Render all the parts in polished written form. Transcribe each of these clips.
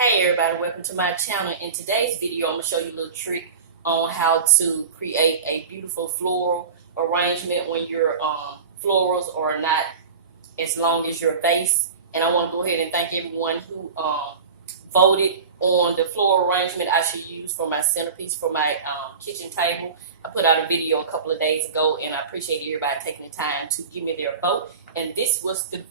Hey everybody, welcome to my channel. In today's video, I'm going to show you a little trick on how to create a beautiful floral arrangement when your florals are not as long as your vase. And I want to go ahead and thank everyone who voted on the floral arrangement I should use for my centerpiece for my kitchen table. I put out a video a couple of days ago, and I appreciate everybody taking the time to give me their vote. And this was the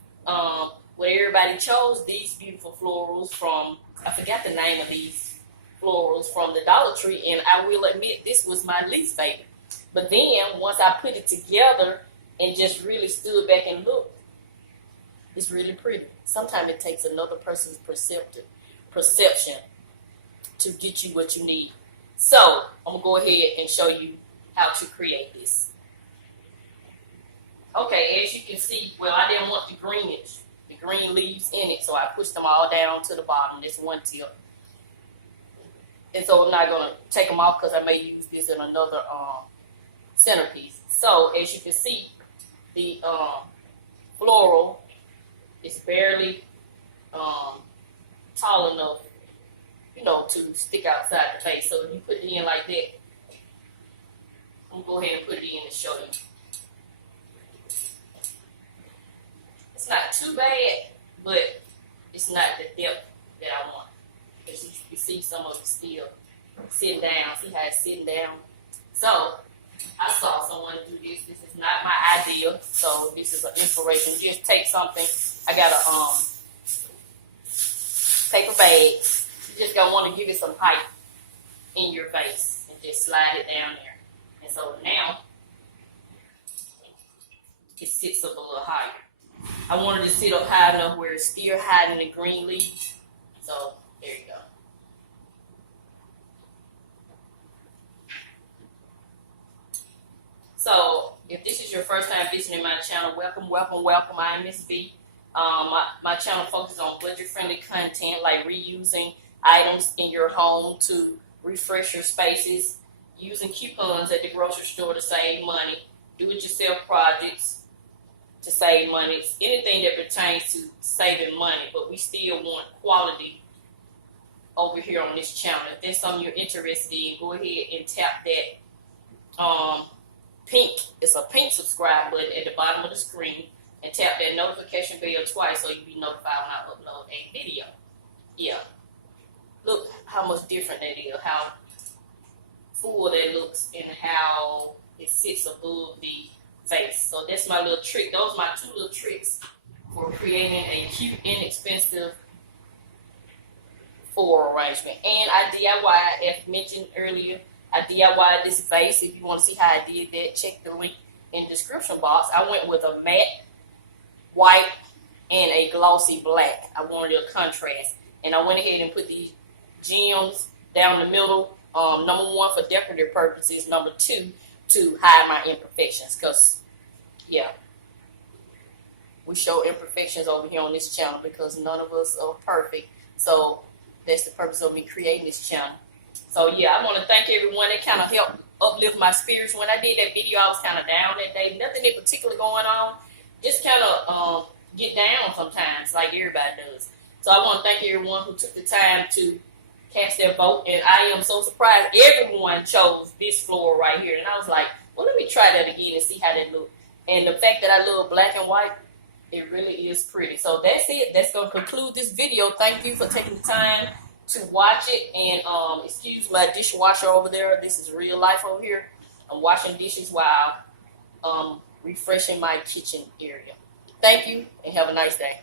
what everybody chose, these beautiful florals from, I forgot the name of these florals, from the Dollar Tree, and I will admit this was my least favorite. But then once I put it together and just really stood back and looked, it's really pretty. Sometimes it takes another person's perception to get you what you need. So I'm gonna go ahead and show you how to create this. Okay, as you can see, well, I didn't want the green leaves in it, so I pushed them all down to the bottom. This one tip. And so I'm not going to take them off because I may use this in another centerpiece. So as you can see, the floral is barely tall enough, to stick outside the face. So if you put it in like that, I'm going to go ahead and put it in and show you. It's not too bad, but it's not the depth that I want. Because you see some of it still sitting down. See how it's sitting down? So I saw someone do this. This is not my idea. So this is an inspiration. Just take something. I got a paper bag. You just gonna want to give it some height in your face and just slide it down there. And so now it sits up a little higher. I wanted to sit up high enough where it's still hiding the green leaves. So there you go. So if this is your first time visiting my channel, welcome, welcome, welcome. I am Mrs Vee. My channel focuses on budget-friendly content like reusing items in your home to refresh your spaces, using coupons at the grocery store to save money, do-it-yourself projects to save money. It's anything that pertains to saving money, but we still want quality over here on this channel. If there's something you're interested in, go ahead and tap that pink, it's a pink subscribe button at the bottom of the screen, and tap that notification bell twice so you'll be notified when I upload a video. Yeah. Look how much different that is, how full that looks, and how it sits above the vase. So that's my little trick. Those are my two little tricks for creating a cute, inexpensive floral arrangement. And I DIY, as mentioned earlier, I DIY this vase. If you want to see how I did that, check the link in the description box. I went with a matte white and a glossy black. I wanted a contrast. And I went ahead and put these gems down the middle. Number one, for decorative purposes. Number two, to hide my imperfections, because yeah, we show imperfections over here on this channel because none of us are perfect. So that's the purpose of me creating this channel. So yeah, I want to thank everyone that kind of helped uplift my spirits. When I did that video, I was kind of down that day. Nothing in particular going on, just kind of get down sometimes like everybody does. So I want to thank everyone who took the time to cast their vote, and I am so surprised everyone chose this floral right here. And I was like, well, let me try that again and see how that looks. And the fact that I love black and white, it really is pretty. So that's it. That's going to conclude this video. Thank you for taking the time to watch it. And excuse my dishwasher over there. This is real life over here. I'm washing dishes while refreshing my kitchen area. Thank you, and have a nice day.